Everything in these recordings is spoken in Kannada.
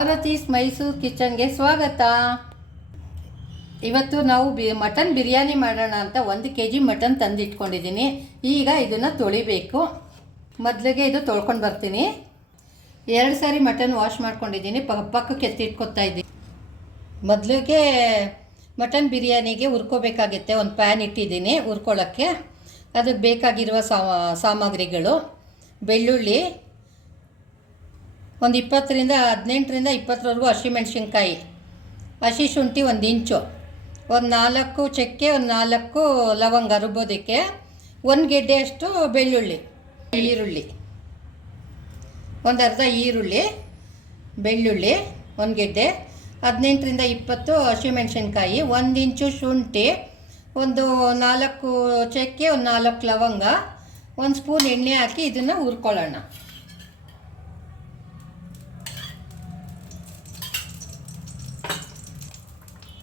ಭಾರತೀಸ್ ಮೈಸೂರು ಕಿಚನ್ಗೆ ಸ್ವಾಗತ. ಇವತ್ತು ನಾವು ಮಟನ್ ಬಿರಿಯಾನಿ ಮಾಡೋಣ ಅಂತ 1 kg ಮಟನ್ ತಂದಿಟ್ಕೊಂಡಿದ್ದೀನಿ. ಈಗ ಇದನ್ನು ತೊಳಿಬೇಕು. ಮೊದಲಿಗೆ ಇದು ತೊಳ್ಕೊಂಡು ಬರ್ತೀನಿ. 2 ಸಾರಿ ಮಟನ್ ವಾಶ್ ಮಾಡ್ಕೊಂಡಿದ್ದೀನಿ. ಪಕ್ಕಕ್ಕೆ ಎತ್ತಿಟ್ಕೊತಾ ಇದ್ದೀನಿ. ಮೊದಲಿಗೆ ಮಟನ್ ಬಿರಿಯಾನಿಗೆ ಹುರ್ಕೋಬೇಕಾಗುತ್ತೆ. ಒಂದು ಪ್ಯಾನ್ ಇಟ್ಟಿದ್ದೀನಿ ಹುರ್ಕೊಳ್ಳೋಕ್ಕೆ. ಅದಕ್ಕೆ ಬೇಕಾಗಿರುವ ಸಾಮಗ್ರಿಗಳು: ಬೆಳ್ಳುಳ್ಳಿ ಒಂದು 20ರಿಂದ 18ವರೆಗೂ ಹಸಿಮೆಣ್ಸಿನ್ಕಾಯಿ, ಹಸಿ ಶುಂಠಿ 1 ಇಂಚು, ಒಂದು 4 ಚಕ್ಕೆ, ಒಂದು 4 ಲವಂಗ ರುಬ್ಬೋದಕ್ಕೆ, 1 ಗೆಡ್ಡೆಯಷ್ಟು ಈರುಳ್ಳಿ, ಒಂದು ಅರ್ಧ ಈರುಳ್ಳಿ, ಬೆಳ್ಳುಳ್ಳಿ 1 ಗೆಡ್ಡೆ, 18ರಿಂದ 20 ಹಸಿಮೆಣ್ಸಿನ್ಕಾಯಿ, 1 ಇಂಚು ಶುಂಠಿ, ಒಂದು 4 ಚಕ್ಕೆ, ಒಂದು 4 ಲವಂಗ, 1 ಸ್ಪೂನ್ ಎಣ್ಣೆ ಹಾಕಿ ಇದನ್ನು ಹುರ್ಕೊಳ್ಳೋಣ.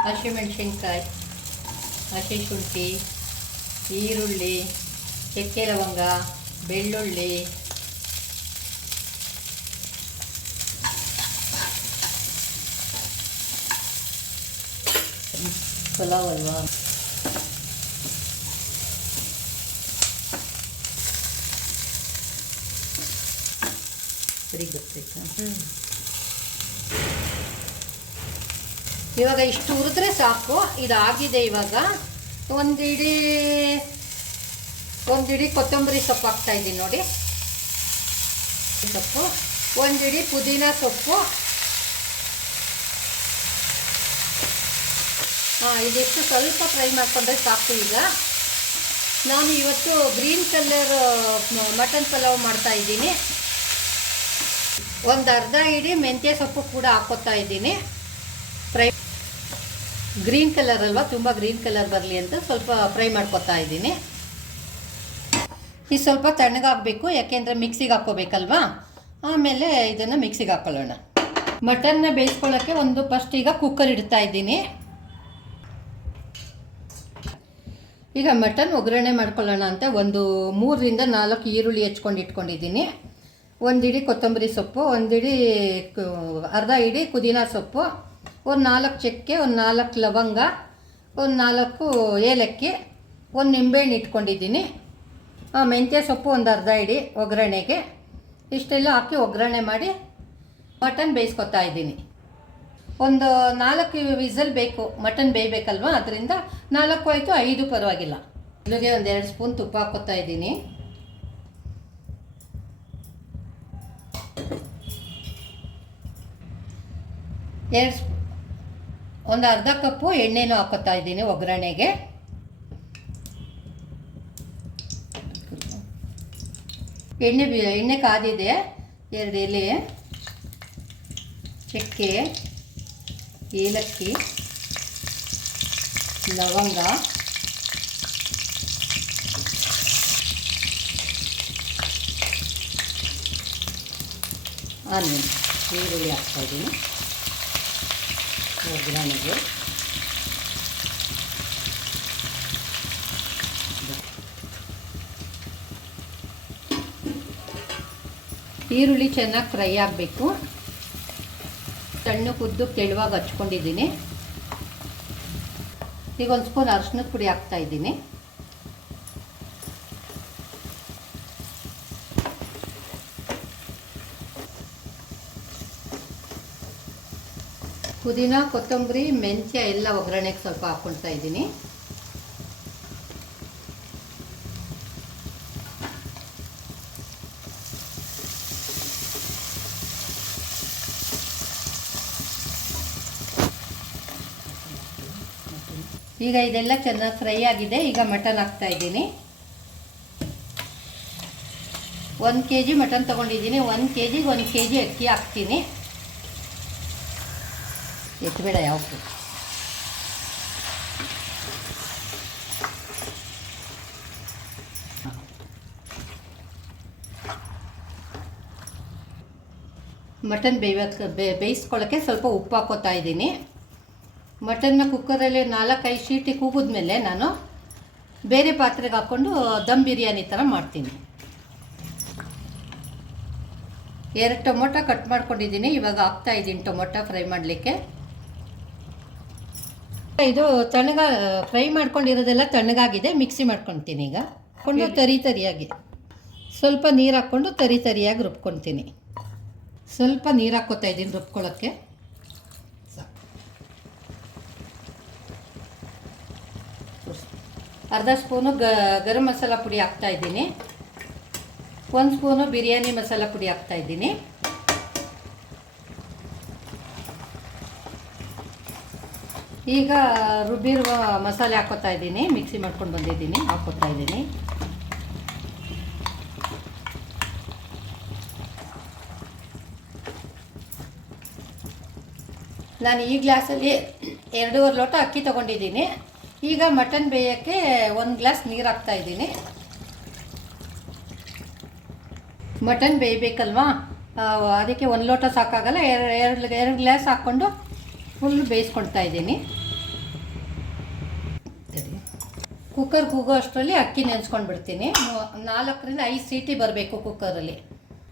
ಹಸಿಮೆಣ್ಸಿನ್ಕಾಯಿ, ಹಸಿ ಶುಂಠಿ, ಈರುಳ್ಳಿ, ಚಕ್ಕೆ ಲವಂಗ, ಬೆಳ್ಳುಳ್ಳಿ, ಪಲಾವ್ ಅಲ್ವಾ, ಸರಿ ಗೊತ್ತಾಯ್ತಾ? ಇವಾಗ ಇಷ್ಟು ಹುರಿದ್ರೆ ಸಾಕು. ಇದಾಗಿದೆ. ಇವಾಗ ಒಂದಿಡಿ ಕೊತ್ತಂಬರಿ ಸೊಪ್ಪು ಹಾಕ್ತಾಯಿದ್ದೀನಿ ನೋಡಿ. ಸೊಪ್ಪು, ಒಂದಿಡಿ ಪುದೀನ ಸೊಪ್ಪು. ಇದಿಷ್ಟು ಸ್ವಲ್ಪ ಫ್ರೈ ಮಾಡಿಕೊಂಡ್ರೆ ಸಾಕು. ಈಗ ನಾನು ಇವತ್ತು ಗ್ರೀನ್ ಕಲರ್ ಮಟನ್ ಪಲಾವ್ ಮಾಡ್ತಾಯಿದ್ದೀನಿ. ಒಂದು ಅರ್ಧ ಇಡಿ ಮೆಂತ್ಯ ಸೊಪ್ಪು ಕೂಡ ಹಾಕ್ಕೊತಾ ಇದ್ದೀನಿ. ಫ್ರೈ ಗ್ರೀನ್ ಕಲರ್ ಅಲ್ವಾ, ತುಂಬ ಗ್ರೀನ್ ಕಲರ್ ಬರಲಿ ಅಂತ ಸ್ವಲ್ಪ ಫ್ರೈ ಮಾಡ್ಕೊತಾ ಇದ್ದೀನಿ. ಇದು ಸ್ವಲ್ಪ ತಣ್ಣಗಾಗಬೇಕು, ಯಾಕೆಂದರೆ ಮಿಕ್ಸಿಗೆ ಹಾಕ್ಕೋಬೇಕಲ್ವಾ. ಆಮೇಲೆ ಇದನ್ನು ಮಿಕ್ಸಿಗೆ ಹಾಕ್ಕೊಳ್ಳೋಣ. ಮಟನ್ನ ಬೇಯಿಸ್ಕೊಳ್ಳೋಕ್ಕೆ ಫಸ್ಟ್ ಈಗ ಕುಕ್ಕರ್ ಇಡ್ತಾ ಇದ್ದೀನಿ. ಈಗ ಮಟನ್ ಒಗ್ಗರಣೆ ಮಾಡ್ಕೊಳ್ಳೋಣ ಅಂತ 3ರಿಂದ 4 ಈರುಳ್ಳಿ ಹೆಚ್ಕೊಂಡು ಇಟ್ಕೊಂಡಿದ್ದೀನಿ. 1 ಇಡಿ ಕೊತ್ತಂಬರಿ ಸೊಪ್ಪು, ಅರ್ಧ ಇಡಿ ಪುದೀನ ಸೊಪ್ಪು, ಒಂದು 4 ಚಕ್ಕೆ, ಒಂದು 4 ಲವಂಗ, ಒಂದು 4 ಏಲಕ್ಕಿ, 1 ನಿಂಬೆಹಣ್ಣು ಇಟ್ಕೊಂಡಿದ್ದೀನಿ. ಮೆಂತ್ಯ ಸೊಪ್ಪು ಒಂದು ಅರ್ಧ ಇಡಿ ಒಗ್ಗರಣೆಗೆ. ಇಷ್ಟೆಲ್ಲ ಹಾಕಿ ಒಗ್ಗರಣೆ ಮಾಡಿ ಮಟನ್ ಬೇಯಿಸ್ಕೊತಾ ಇದ್ದೀನಿ. ಒಂದು 4 ವಿಸಲ್ ಬೇಕು, ಮಟನ್ ಬೇಯಬೇಕಲ್ವ, ಅದರಿಂದ 4 ಆಯಿತು 5 ಪರವಾಗಿಲ್ಲ. ಇಲ್ಲಿಗೆ ಒಂದು 2 ಸ್ಪೂನ್ ತುಪ್ಪ ಹಾಕ್ಕೊತಾ ಇದ್ದೀನಿ. ಒಂದು ಅರ್ಧ ಕಪ್ಪು ಎಣ್ಣೆನೂ ಹಾಕೋತಾ ಇದ್ದೀನಿ ಒಗ್ಗರಣೆಗೆ. ಎಣ್ಣೆ ಕಾದಿದೆ. 2 ಎಲೆ ಚಕ್ಕೆ, ಏಲಕ್ಕಿ, ಲವಂಗ, ಆನಿಯನ್, ಈರುಳ್ಳಿ ಹಾಕ್ತಾಯಿದ್ದೀನಿ ಒಗ್ಗರಣೆಗೆ. ಈರುಳ್ಳಿ ಚೆನ್ನಾಗಿ ಫ್ರೈ ಆಗಬೇಕು. ಸಣ್ಣ ಕುದ್ದು ತೆಳುವಾಗಿ ಹಚ್ಕೊಂಡಿದ್ದೀನಿ. ಈಗ 1 ಸ್ಪೂನ್ ಅರಿಶಿನದ ಪುಡಿ ಹಾಕ್ತಾ ಇದ್ದೀನಿ. ಪುದೀನ, ಕೊತ್ತಂಬರಿ, ಮೆಂತ್ಯ ಎಲ್ಲ ಒಗ್ಗರಣೆಗೆ ಸ್ವಲ್ಪ ಹಾಕ್ಕೊಳ್ತಾ ಇದ್ದೀನಿ. ಈಗ ಇದೆಲ್ಲ ಚೆನ್ನಾಗಿ ಫ್ರೈ ಆಗಿದೆ. ಈಗ ಮಟನ್ ಹಾಕ್ತಾ ಇದ್ದೀನಿ. 1 kg ಮಟನ್ ತೊಗೊಂಡಿದ್ದೀನಿ. 1 kgಗೆ 1 kg ಅಕ್ಕಿ ಹಾಕ್ತೀನಿ. ಎತ್ತಬೇಡ ಯಾವುದು. ಮಟನ್ ಬೇಯಿಸ್ಕೊಳ್ಳೋಕ್ಕೆ ಸ್ವಲ್ಪ ಉಪ್ಪು ಹಾಕೋತಾ ಇದ್ದೀನಿ. ಮಟನ್ನ ಕುಕ್ಕರಲ್ಲಿ 4-5 ಸೀಟಿ ಕೂಗಿದ್ಮೇಲೆ ನಾನು ಬೇರೆ ಪಾತ್ರೆಗೆ ಹಾಕ್ಕೊಂಡು ದಮ್ ಬಿರಿಯಾನಿ ಥರ ಮಾಡ್ತೀನಿ. 2 ಟೊಮೊಟೊ ಕಟ್ ಮಾಡ್ಕೊಂಡಿದ್ದೀನಿ. ಇವಾಗ ಹಾಕ್ತಾಯಿದ್ದೀನಿ ಟೊಮೊಟೊ ಫ್ರೈ ಮಾಡಲಿಕ್ಕೆ. ಇದು ಫ್ರೈ ಮಾಡ್ಕೊಂಡಿರೋದೆಲ್ಲ ತಣ್ಣಗಾಗಿದೆ. ಮಿಕ್ಸಿ ಮಾಡ್ಕೊತೀನಿ ಈಗ. ಹಾಕ್ಕೊಂಡು ತರಿಯಾಗಿ ಸ್ವಲ್ಪ ನೀರು ಹಾಕ್ಕೊಂಡು ತರಿಯಾಗಿ ರುಬ್ಕೊತೀನಿ. ಸ್ವಲ್ಪ ನೀರು ಹಾಕ್ಕೋತಾ ಇದ್ದೀನಿ ರುಬ್ಕೊಳ್ಳೋಕ್ಕೆ. ಅರ್ಧ ಸ್ಪೂನು ಗರಂ ಮಸಾಲ ಪುಡಿ ಹಾಕ್ತಾಯಿದ್ದೀನಿ. 1 ಸ್ಪೂನು ಬಿರಿಯಾನಿ ಮಸಾಲ ಪುಡಿ ಹಾಕ್ತಾಯಿದ್ದೀನಿ. ಈಗ ರುಬ್ಬಿರುವ ಮಸಾಲೆ ಹಾಕ್ಕೋತಾ ಇದ್ದೀನಿ. ಮಿಕ್ಸಿ ಮಾಡ್ಕೊಂಡು ಬಂದಿದ್ದೀನಿ, ಹಾಕ್ಕೋತಾ ಇದ್ದೀನಿ. ನಾನು ಈ ಗ್ಲಾಸಲ್ಲಿ 2.5 ಲೋಟ ಅಕ್ಕಿ ತೊಗೊಂಡಿದ್ದೀನಿ. ಈಗ ಮಟನ್ ಬೇಯೋಕ್ಕೆ 1 ಗ್ಲಾಸ್ ನೀರು ಹಾಕ್ತಾಯಿದ್ದೀನಿ. ಮಟನ್ ಬೇಯಬೇಕಲ್ವಾ, ಅದಕ್ಕೆ 1 ಲೋಟ ಸಾಕಾಗಲ್ಲ. 2 ಗ್ಲಾಸ್ ಹಾಕ್ಕೊಂಡು ಫುಲ್ ಬೇಯಿಸ್ಕೊಳ್ತಾ ಇದ್ದೀನಿ. ಕುಕ್ಕರ್ ಕೂಗೋ ಅಷ್ಟರಲ್ಲಿ ಅಕ್ಕಿ ನೆನೆಸ್ಕೊಂಡು ಬಿಡ್ತೀನಿ. 4ರಿಂದ 5 ಸೀಟಿ ಬರಬೇಕು ಕುಕ್ಕರಲ್ಲಿ.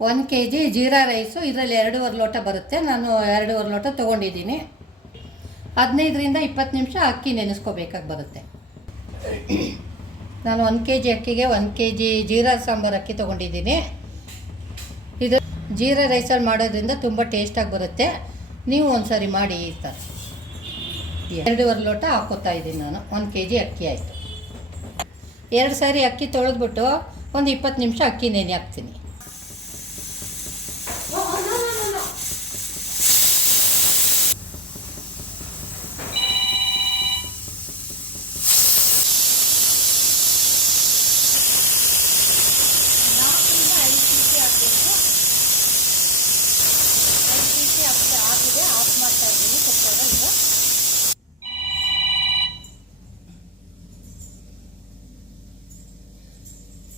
1 kg ಜೀರಾ ರೈಸು, ಇದರಲ್ಲಿ 2.5 ಲೋಟ ಬರುತ್ತೆ. ನಾನು 2.5 ಲೋಟ ತೊಗೊಂಡಿದ್ದೀನಿ. 15ರಿಂದ 20 ನಿಮಿಷ ಅಕ್ಕಿ ನೆನೆಸ್ಕೋಬೇಕಾಗಿ ಬರುತ್ತೆ. ನಾನು 1 kg ಅಕ್ಕಿಗೆ 1 kg ಜೀರಾ ಸಾಂಬಾರು ಅಕ್ಕಿ ತೊಗೊಂಡಿದ್ದೀನಿ. ಇದು ಜೀರಾ ರೈಸಲ್ಲಿ ಮಾಡೋದ್ರಿಂದ ತುಂಬ ಟೇಸ್ಟಾಗಿ ಬರುತ್ತೆ. ನೀವು ಒಂದು ಸಾರಿ ಮಾಡಿ ಈ ಥರ. 2.5 ಲೋಟ ಹಾಕ್ಕೋತಾ ಇದ್ದೀನಿ ನಾನು. 1 kg ಅಕ್ಕಿ ಆಯಿತು. 2 ಸಾರಿ ಅಕ್ಕಿ ತೊಳೆದ್ಬಿಟ್ಟು ಒಂದು 20 ನಿಮಿಷ ಅಕ್ಕಿ ನೆನೆ ಹಾಕ್ತೀನಿ.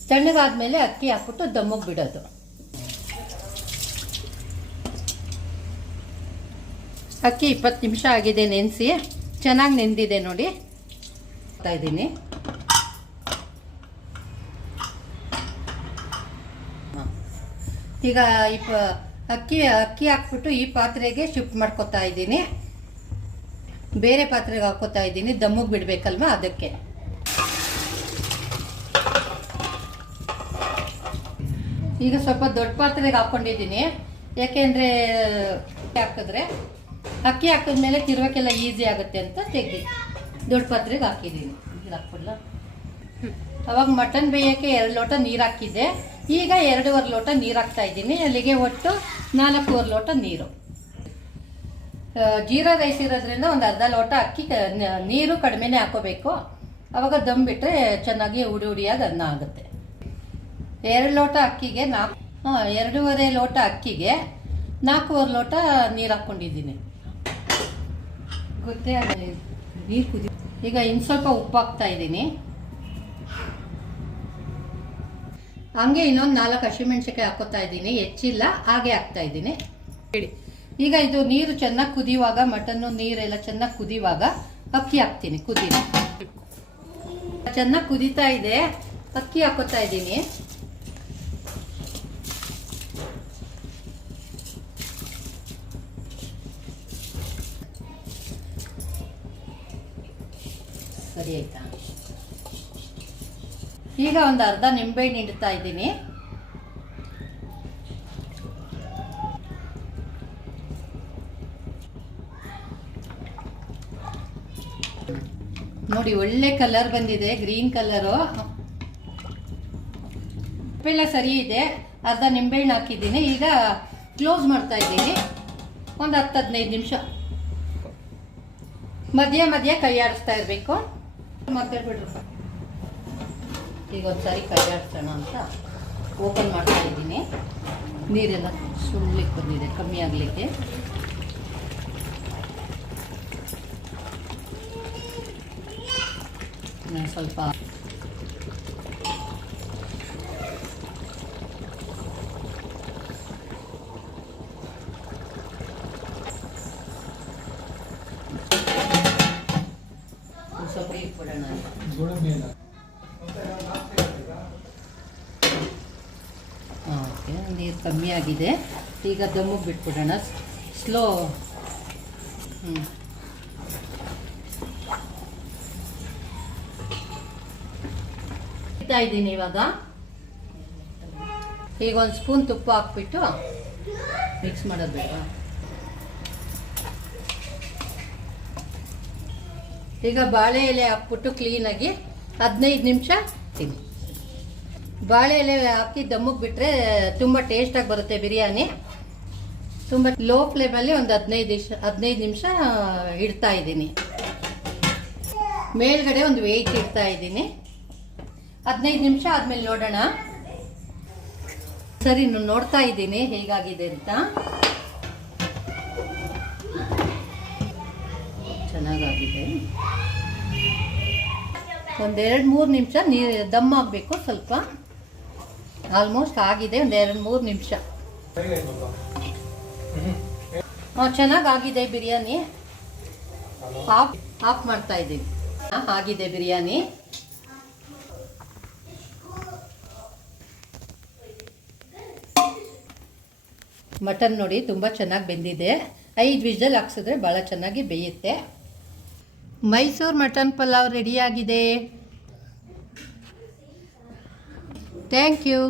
ತಣ್ಣಗಾದ್ಮೇಲೆ ಅಕ್ಕಿ ಹಾಕ್ಬಿಟ್ಟು ದಮ್ಮಿಗೆ ಬಿಡೋದು. ಅಕ್ಕಿ 20 ನಿಮಿಷ ಆಗಿದೆ ನೆನೆಸಿ, ಚೆನ್ನಾಗಿ ನೆಂದಿದೆ ನೋಡಿ. ಹಾಕ್ತಾ ಇದ್ದೀನಿ. ಈಗ ಅಕ್ಕಿ ಹಾಕ್ಬಿಟ್ಟು ಈ ಪಾತ್ರೆಗೆ ಶಿಫ್ಟ್ ಮಾಡ್ಕೊತಾ ಇದ್ದೀನಿ. ಬೇರೆ ಪಾತ್ರೆಗೆ ಹಾಕ್ಕೋತಾ ಇದ್ದೀನಿ, ದಮ್ಮಿಗೆ ಬಿಡಬೇಕಲ್ವ ಅದಕ್ಕೆ. ಈಗ ಸ್ವಲ್ಪ ದೊಡ್ಡ ಪಾತ್ರೆಗೆ ಹಾಕ್ಕೊಂಡಿದ್ದೀನಿ. ಯಾಕೆಂದರೆ ಅಕ್ಕಿ ಹಾಕಿದ್ಮೇಲೆ ತಿರುವಕ್ಕೆಲ್ಲ ಈಸಿ ಆಗುತ್ತೆ ಅಂತ ತೆಗ್ದು ದೊಡ್ಡ ಪಾತ್ರೆಗೆ ಹಾಕಿದ್ದೀನಿ. ಇದು ಹಾಕ್ಬಿಡಲ್ಲ. ಅವಾಗ ಮಟನ್ ಬೇಯೋಕ್ಕೆ 2 ಲೋಟ ನೀರು ಹಾಕಿದ್ದೆ. ಈಗ 2.5 ಲೋಟ ನೀರು ಹಾಕ್ತಾಯಿದ್ದೀನಿ. ಅಲ್ಲಿಗೆ ಒಟ್ಟು 4.5 ಲೋಟ ನೀರು. ಜೀರಾ ರೈಸ್ ಇರೋದ್ರಿಂದ ಒಂದು ಅರ್ಧ ಲೋಟ ಅಕ್ಕಿ ನೀರು ಕಡಿಮೆನೇ ಹಾಕೋಬೇಕು. ಆವಾಗ ದಮ್ ಬಿಟ್ಟರೆ ಚೆನ್ನಾಗಿ ಉಡಿಯಾಗಿ ಅನ್ನ ಆಗುತ್ತೆ. 2 ಲೋಟ ಅಕ್ಕಿಗೆ 2.5 ಲೋಟ ಅಕ್ಕಿಗೆ 4.5 ಲೋಟ ನೀರು ಹಾಕ್ಕೊಂಡಿದ್ದೀನಿ. ಗೊತ್ತೇ ನೀರು ಕುದಿ. ಈಗ ಇನ್ನು ಸ್ವಲ್ಪ ಉಪ್ಪು ಹಾಕ್ತಾ ಇದ್ದೀನಿ. ಹಂಗೆ ಇನ್ನೊಂದು 4 ಹಸಿಮೆಣ್ಸಿಕಾಯಿ ಹಾಕೋತಾ ಇದ್ದೀನಿ. ಹೆಚ್ಚಿಲ್ಲ, ಹಾಗೆ ಹಾಕ್ತಾ ಇದ್ದೀನಿ. ಹೇಳಿ. ಈಗ ಇದು ನೀರು ಚೆನ್ನಾಗಿ ಕುದಿಯುವಾಗ, ಮಟನ್ನು ನೀರೆಲ್ಲ ಚೆನ್ನಾಗಿ ಕುದಿಯುವಾಗ ಅಕ್ಕಿ ಹಾಕ್ತೀನಿ. ಚೆನ್ನಾಗಿ ಕುದೀತಾ ಇದೆ, ಅಕ್ಕಿ ಹಾಕೋತಾ ಇದ್ದೀನಿ. ಸರಿ ಆಯ್ತಾ? ಈಗ ಒಂದು ಅರ್ಧ ನಿಂಬೆಹಣ್ಣು ಇಡ್ತಾ ಇದ್ದೀನಿ. ನೋಡಿ ಒಳ್ಳೆ ಕಲರ್ ಬಂದಿದೆ, ಗ್ರೀನ್ ಕಲರು. ಉಪ್ಪೆಲ್ಲ ಸರಿ ಇದೆ. ಅರ್ಧ ನಿಂಬೆಹಣ್ಣು ಹಾಕಿದ್ದೀನಿ. ಈಗ ಕ್ಲೋಸ್ ಮಾಡ್ತಾ ಇದ್ದೀನಿ. ಒಂದು 10-15 ನಿಮಿಷ ಮಧ್ಯ ಕೈ ಆಡಿಸ್ತಾ ಇರಬೇಕು. ಮಾತಾಡ್ಬಿಡ್ರಪ್ಪ. ಈಗ ಒಂದ್ಸಾರಿ ಕೈ ಆಡಿಸೋಣ ಅಂತ ಓಪನ್ ಮಾಡ್ತಾ ಇದ್ದೀನಿ. ನೀರೆಲ್ಲ ಸುಳ್ಳಿಕ್ಕೆ ಬಂದಿದೆ, ಕಮ್ಮಿ ಆಗಲಿಕ್ಕೆ. ಸ್ವಲ್ಪ ನೀರು ಕಮ್ಮಿ ಆಗಿದೆ. ಈಗ ದಮ್ಮಿಗೆ ಬಿಟ್ಬಿಡೋಣ. ಸ್ಲೋ. ಇಡ್ತಾ ಇದ್ದೀನಿ ಇವಾಗ. ಈಗ ಒಂದು ಸ್ಪೂನ್ ತುಪ್ಪ ಹಾಕ್ಬಿಟ್ಟು ಮಿಕ್ಸ್ ಮಾಡೋದು ಬೇಡ. ಈಗ ಬಾಳೆ ಎಲೆ ಹಾಕ್ಬಿಟ್ಟು ಕ್ಲೀನಾಗಿ 15 ನಿಮಿಷ ತಿನ್ನಿ. ಬಾಳೆ ಎಲೆ ಹಾಕಿ ದಮ್ಮಿಗೆ ಬಿಟ್ಟರೆ ತುಂಬ ಟೇಸ್ಟಾಗಿ ಬರುತ್ತೆ ಬಿರಿಯಾನಿ. ತುಂಬ ಲೋ ಫ್ಲೇಮಲ್ಲಿ ಒಂದು 15 ನಿಮಿಷ ಇಡ್ತಾ ಇದ್ದೀನಿ. ಮೇಲ್ಗಡೆ ಒಂದು ವೆಯ್ಟ್ ಇಡ್ತಾ ಇದ್ದೀನಿ. 15 ನಿಮಿಷ ಆದಮೇಲೆ ನೋಡೋಣ. ಸರಿ, ನೋಡ್ತಾ ಇದ್ದೀನಿ ಹೇಗಾಗಿದೆ ಅಂತ. ಚೆನ್ನಾಗಾಗಿದೆ. ಒಂದು 2-3 ನಿಮಿಷ ನೀರು ದಮ್ ಆಗಬೇಕು. ಸ್ವಲ್ಪ ಆಲ್ಮೋಸ್ಟ್ ಆಗಿದೆ. ಒಂದು 2-3 ನಿಮಿಷ. ಚೆನ್ನಾಗಾಗಿದೆ ಬಿರಿಯಾನಿ. ಆಫ್ ಮಾಡ್ತಾ ಇದ್ದೀವಿ. ಆಗಿದೆ ಬಿರಿಯಾನಿ. ಮಟನ್ ನೋಡಿ ತುಂಬ ಚೆನ್ನಾಗಿ ಬೆಂದಿದೆ. 5 ವಿಷಲ್ ಹಾಕ್ಸಿದ್ರೆ ಭಾಳ ಚೆನ್ನಾಗಿ ಬೇಯುತ್ತೆ. ಮೈಸೂರು ಮಟನ್ ಪಲಾವ್ ರೆಡಿಯಾಗಿದೆ. Thank you.